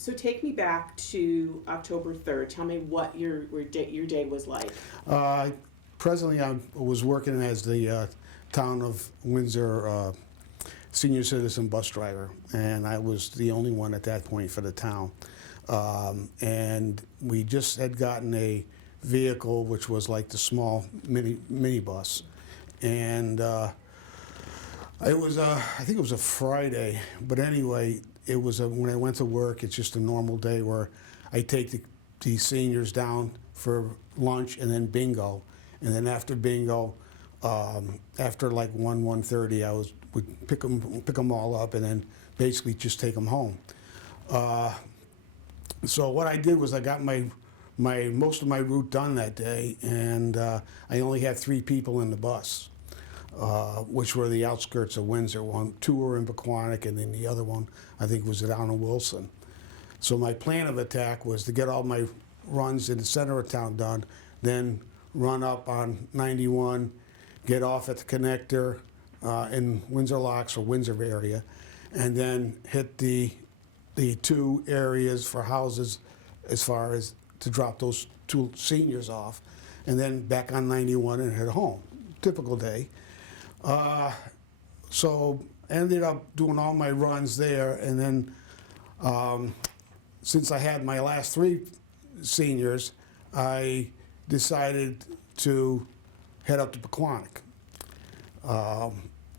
So take me back to October 3rd. Tell me what your day was like. Presently, I was working as the town of Windsor senior citizen bus driver, and I was the only one at that point for the town. And we just had gotten a vehicle, which was like the small minibus, and it was I think it was a Friday, but anyway, it was when I went to work. It's just a normal day where I take the seniors down for lunch and then bingo, and then after bingo, after like 1:30, would pick them all up and then basically just take them home. So what I did was I got my most of my route done that day, and I only had 3 people in the bus, which were the outskirts of Windsor. 2 were in Pequannock, and then the other one I think was down in Wilson. So my plan of attack was to get all my runs in the center of town done, then run up on 91, get off at the connector in Windsor Locks or Windsor area, and then hit the 2 areas for houses as far as to drop those 2 seniors off, and then back on 91 and head home. Typical day. So ended up doing all my runs there, and then since I had my last 3 seniors, I decided to head up to Pequannock.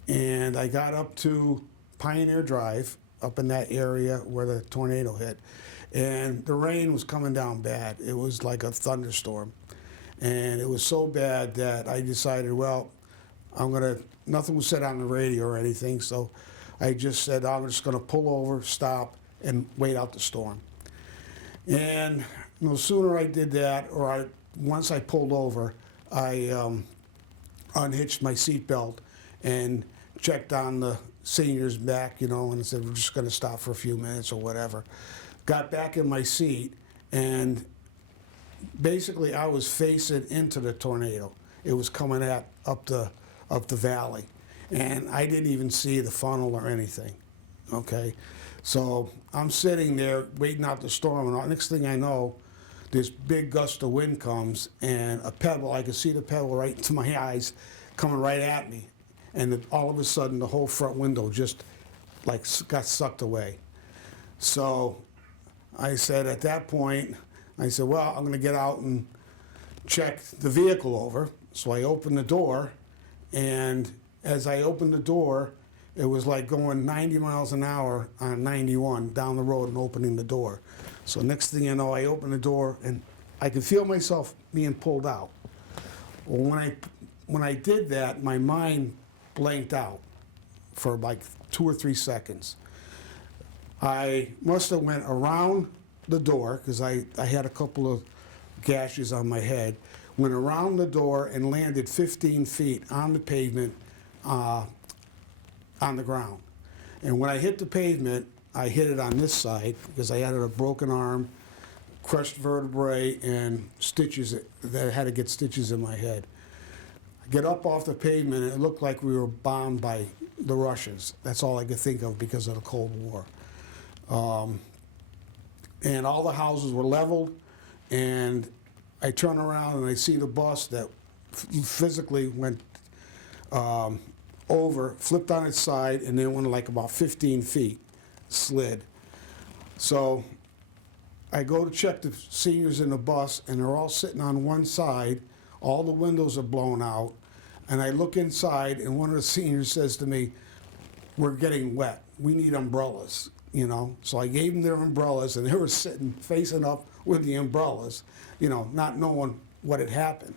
And I got up to Pioneer Drive, up in that area where the tornado hit, and the rain was coming down bad. It was like a thunderstorm, and it was so bad that I decided, well, nothing was said on the radio or anything, so I just said I'm just gonna pull over, stop, and wait out the storm. And no sooner I did that, or once I pulled over, I unhitched my seatbelt and checked on the seniors back, and said we're just going to stop for a few minutes or whatever. Got back in my seat, and basically I was facing into the tornado. It was coming up the valley, and I didn't even see the funnel or anything. Okay, so I'm sitting there waiting out the storm, and the next thing I know, this big gust of wind comes, and a pebble, I could see the pebble right into my eyes coming right at me. And all of a sudden, the whole front window just like got sucked away. So I said at that point, I said, well, I'm going to get out and check the vehicle over. So I opened the door, and as I opened the door, it was like going 90 miles an hour on 91 down the road and opening the door. So next thing you know, I opened the door, and I could feel myself being pulled out. Well, when I did that, my mind blanked out for like 2 or 3 seconds. I must have went around the door, because I had a couple of gashes on my head, went around the door and landed 15 feet on the pavement on the ground. And when I hit the pavement, I hit it on this side because I had a broken arm, crushed vertebrae, and stitches that I had to get stitches in my head. I get up off the pavement, and it looked like we were bombed by the Russians. That's all I could think of because of the Cold War. And all the houses were leveled, and I turn around and I see the bus that physically went over, flipped on its side, and then went like about 15 feet, slid. So I go to check the seniors in the bus, and they're all sitting on one side. All the windows are blown out, and I look inside, and one of the seniors says to me, "We're getting wet. We need umbrellas." So I gave them their umbrellas, and they were sitting facing up with the umbrellas, not knowing what had happened.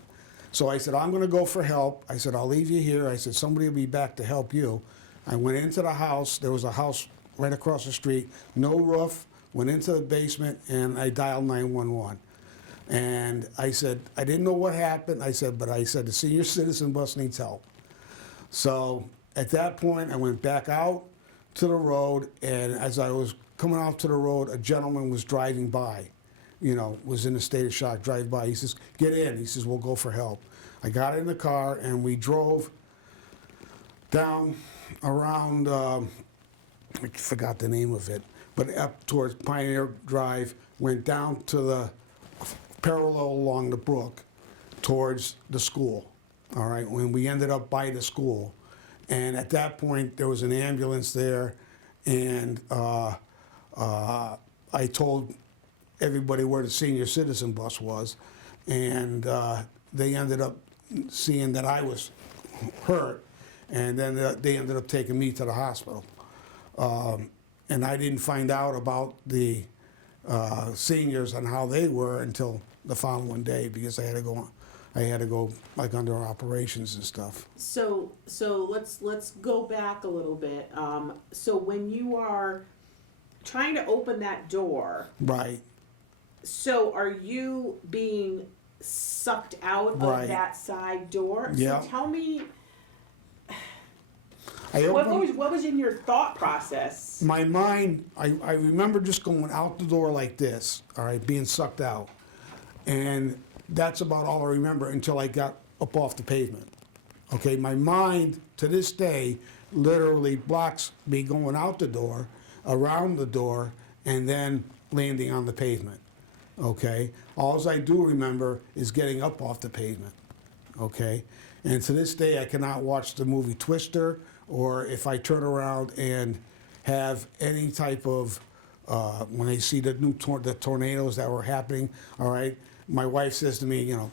So I said, "I'm going to go for help." I said, "I'll leave you here." I said, "Somebody will be back to help you." I went into the house. There was a house right across the street, no roof. Went into the basement, and I dialed 911. And I said, I didn't know what happened. I said, the senior citizen bus needs help. So at that point, I went back out to the road, and as I was coming out to the road, a gentleman was driving by, was in a state of shock, drive by. He says, "Get in." He says, "We'll go for help." I got in the car, and we drove down around, I forgot the name of it, but up towards Pioneer Drive, went down to the parallel along the brook towards the school. All right, when we ended up by the school, and at that point there was an ambulance there, and I told everybody where the senior citizen bus was, and they ended up seeing that I was hurt, and then they ended up taking me to the hospital. And I didn't find out about the seniors and how they were until the following day, because I had to go like under operations and stuff. So let's go back a little bit. So when you are trying to open that door, Right. so are you being sucked out Right. of that side door? Yeah. So tell me, I opened, what was in your thought process? my mind, I remember just going out the door like this, all right, being sucked out. And that's about all I remember until I got up off the pavement. Okay, my mind to this day literally blocks me going out the door, around the door, and then landing on the pavement. Okay, all I do remember is getting up off the pavement. Okay, and to this day I cannot watch the movie Twister, or if I turn around and have any type of when I see the the tornadoes that were happening. All right, my wife says to me, you know,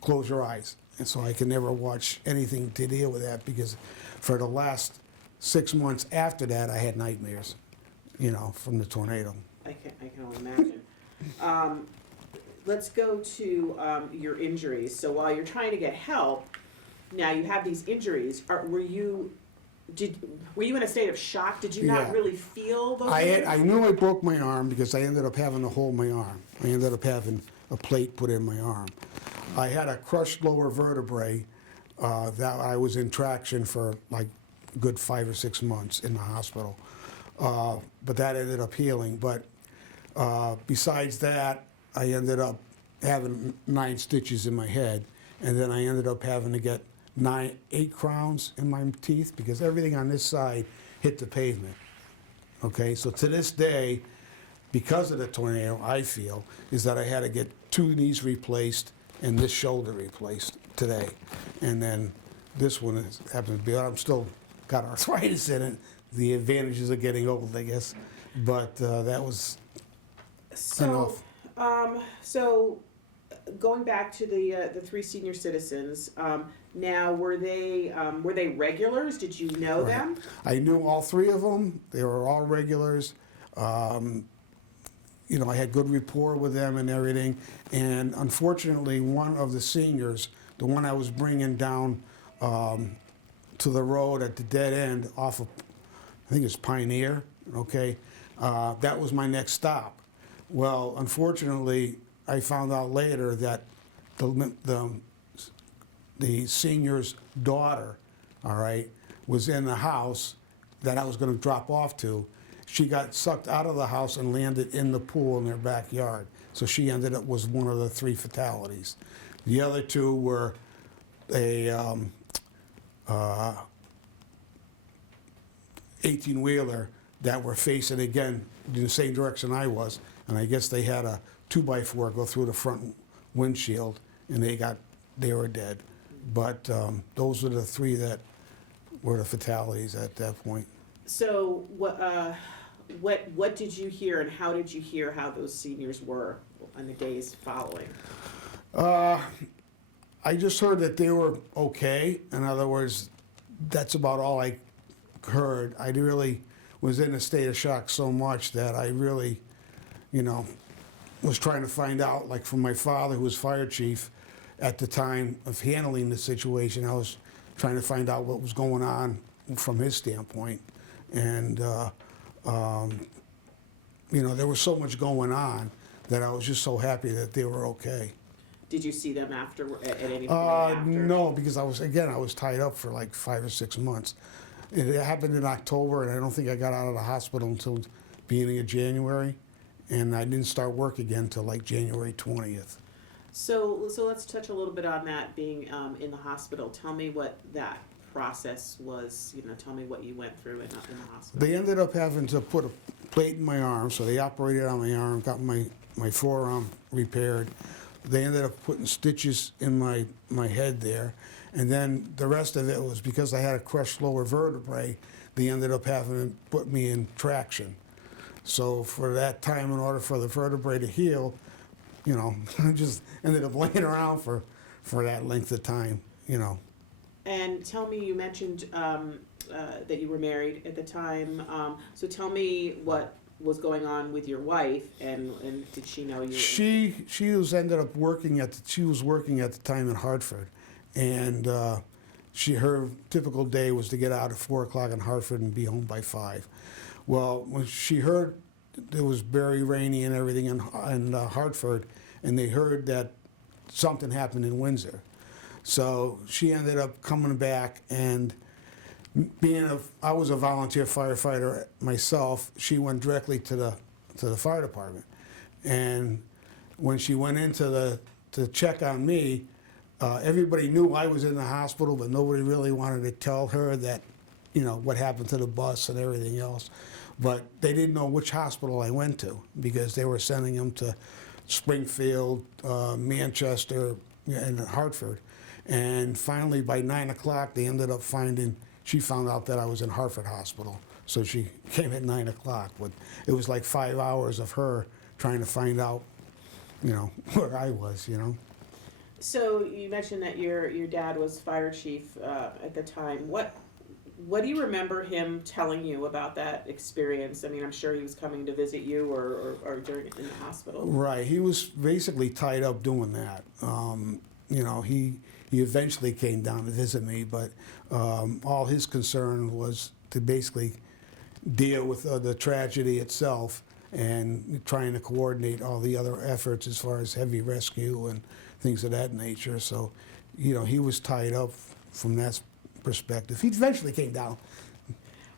close your eyes, and so I can never watch anything to deal with that, because for the last 6 months after that I had nightmares, you know, from the tornado. I can only imagine. Let's go to your injuries. So while you're trying to get help, now you have these injuries. Were you in a state of shock? Did you not Yeah. really feel those? I knew I broke my arm because I ended up having to hold my arm. I ended up having a plate put in my arm. I had a crushed lower vertebrae that I was in traction for like a good 5 or 6 months in the hospital. But that ended up healing. But besides that, I ended up having 9 stitches in my head, and then I ended up having to get 8 crowns in my teeth because everything on this side hit the pavement. Okay, so to this day, because of the tornado, I feel, is that I had to get 2 knees replaced and this shoulder replaced today. And then this one happens to be, I'm still got arthritis in it. The advantages of getting old, I guess. But that was enough. So going back to the 3 senior citizens, now were they regulars? Did you know them? I knew all 3 of them. They were all regulars. You know, I had good rapport with them and everything. And unfortunately, one of the seniors, the one I was bringing down to the road at the dead end off of, I think it's Pioneer, okay, that was my next stop. Well, unfortunately, I found out later that the senior's daughter, all right, was in the house that I was going to drop off to. She got sucked out of the house and landed in the pool in their backyard. So she ended up was one of the 3 fatalities. The other 2 were a 18-wheeler that were facing again in the same direction I was, and I guess they had a 2x4 go through the front windshield, and they were dead. But those were the 3 that were the fatalities at that point. So what did you hear, and how did you hear how those seniors were in the days following? I just heard that they were okay. In other words, that's about all I heard. I really was in a state of shock so much that I really, you know, was trying to find out, like from my father, who was fire chief at the time of handling the situation. I was trying to find out what was going on from his standpoint. And, you know, there was so much going on that I was just so happy that they were okay. Did you see them at any point after? No, because I was tied up for like 5 or 6 months. It happened in October, and I don't think I got out of the hospital until beginning of January, and I didn't start work again until like January 20th. So let's touch a little bit on that being in the hospital. Tell me what that process was? Tell me what you went through in the hospital. They ended up having to put a plate in my arm, so they operated on my arm, got my forearm repaired. They ended up putting stitches in my head there. And then the rest of it was because I had a crushed lower vertebrae, they ended up having to put me in traction. So for that time, in order for the vertebrae to heal, I just ended up laying around for that length of time, And tell me, you mentioned that you were married at the time. So tell me what was going on with your wife, and did she know you? She ended up working she was working at the time in Hartford, and her typical day was to get out at 4 o'clock in Hartford and be home by 5. Well, when she heard it was very rainy and everything in Hartford, and they heard that something happened in Windsor, so she ended up coming back, and I was a volunteer firefighter myself, she went directly to the fire department, and when she went into to check on me, everybody knew I was in the hospital, but nobody really wanted to tell her that, what happened to the bus and everything else. But they didn't know which hospital I went to because they were sending them to Springfield, Manchester, and Hartford. And finally, by 9 o'clock, she found out that I was in Hartford Hospital. So she came at 9 o'clock. But it was like 5 hours of her trying to find out, where I was, So you mentioned that your dad was fire chief at the time. What do you remember him telling you about that experience? I mean, I'm sure he was coming to visit you or during in the hospital. Right. He was basically tied up doing that. He eventually came down to visit me, but all his concern was to basically deal with the tragedy itself and trying to coordinate all the other efforts as far as heavy rescue and things of that nature. So, he was tied up from that perspective. He eventually came down.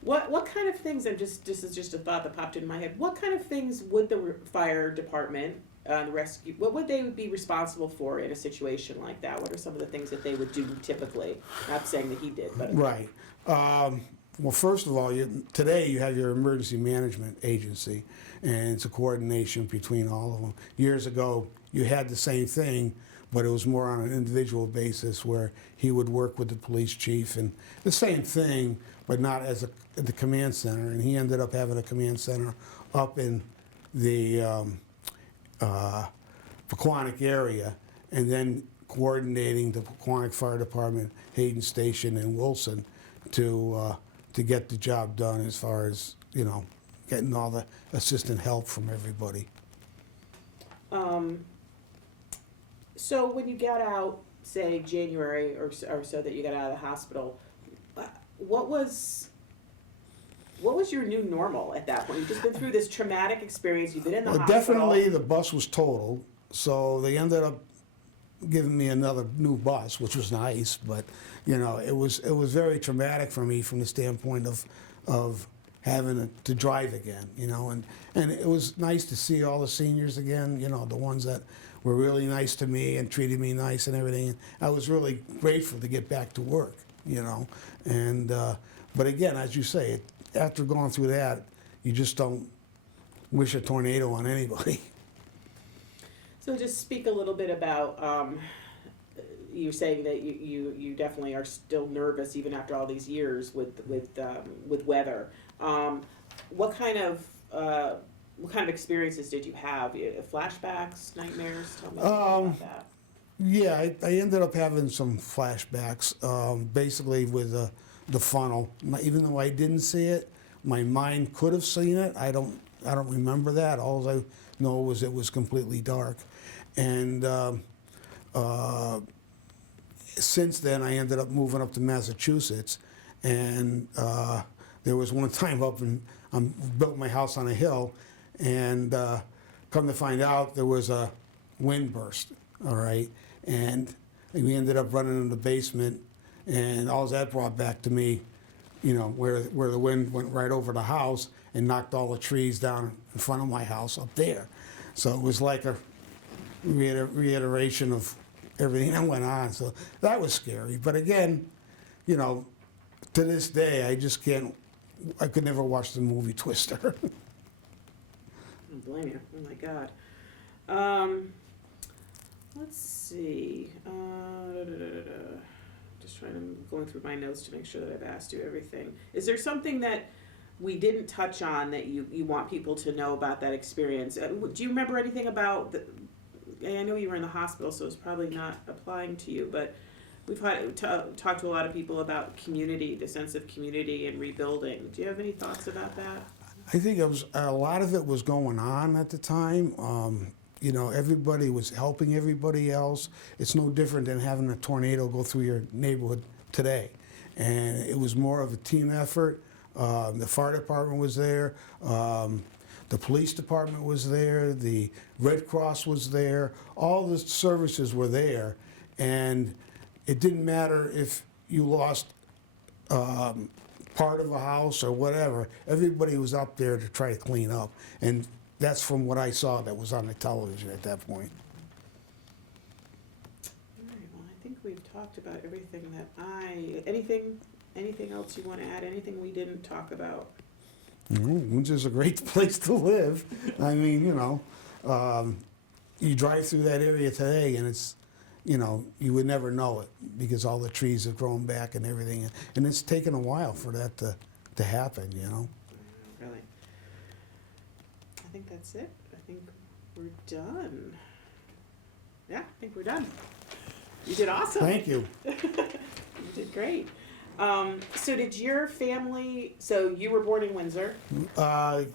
What kind of things? This is just a thought that popped in my head. What kind of things would the fire department, the rescue, what would they be responsible for in a situation like that? What are some of the things that they would do typically? Not saying that he did, but right. Well, first of all, today you have your emergency management agency, and it's a coordination between all of them. Years ago, you had the same thing, but it was more on an individual basis where he would work with the police chief, and the same thing, but not as the command center. And he ended up having a command center up in the Pequannock area, and then coordinating the Pequannock Fire Department, Hayden Station, and Wilson to get the job done as far as, getting all the assistant help from everybody. So when you got out, say January or so that you got out of the hospital, what was your new normal at that point? You've just been through this traumatic experience. You've been in the hospital. Definitely the bus was totaled, so they ended up giving me another new bus, which was nice, but it was very traumatic for me from the standpoint of having to drive again, and it was nice to see all the seniors again, the ones that were really nice to me and treated me nice and everything. I was really grateful to get back to work, and but again, as you say, after going through that, you just don't wish a tornado on anybody. So just speak a little bit about, you're saying that you definitely are still nervous even after all these years with weather. What kind of experiences did you have? Flashbacks, nightmares? Tell me about that. Yeah, I ended up having some flashbacks, basically with the funnel. Even though I didn't see it, my mind could have seen it. I don't remember that. All I know was it was completely dark. And since then, I ended up moving up to Massachusetts, and there was one time I built my house on a hill, and come to find out there was a wind burst, all right? And we ended up running in the basement, and all that brought back to me, where the wind went right over the house and knocked all the trees down in front of my house up there. So it was like a reiteration of everything that went on. So that was scary. But again, to this day, I just can't, I could never watch the movie Twister. I don't blame you. Oh my God. Let's see. Just trying to going through my notes to make sure that I've asked you everything. Is there something that we didn't touch on that you want people to know about that experience? Do you remember anything about the, I know you were in the hospital, so it's probably not applying to you, but we've talked to a lot of people about community, the sense of community and rebuilding. Do you have any thoughts about that? I think it was, a lot of it was going on at the time. You know, everybody was helping everybody else. It's no different than having a tornado go through your neighborhood today. And it was more of a team effort. The fire department was there. The police department was there. The Red Cross was there. All the services were there. And it didn't matter if you lost part of a house or whatever. Everybody was up there to try to clean up. And that's from what I saw that was on the television at that point. All right, well, I think we've talked about everything that anything else you want to add? Anything we didn't talk about? Windsor's a great place to live. I mean, you know, you drive through that area today and it's, you know, you would never know it because all the trees have grown back and everything. And it's taken a while for that to happen, you know. Really? I think that's it. I think we're done. Yeah, I think we're done. You did awesome. Thank you. You did great. So did your family, so you were born in Windsor? I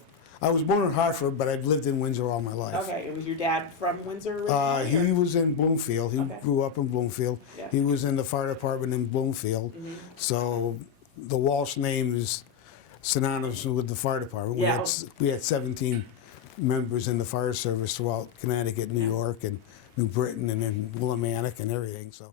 was born in Hartford, but I've lived in Windsor all my life. Okay, and was your dad from Windsor originally? He was in Bloomfield. He Okay. grew up in Bloomfield. Yeah. He was in the fire department in Bloomfield. Mhm. So the Walsh name is synonymous with the fire department. Yeah. We had 17 members in the fire service throughout Connecticut, New Yeah. York, and New Britain, and then Willimantic and everything. So.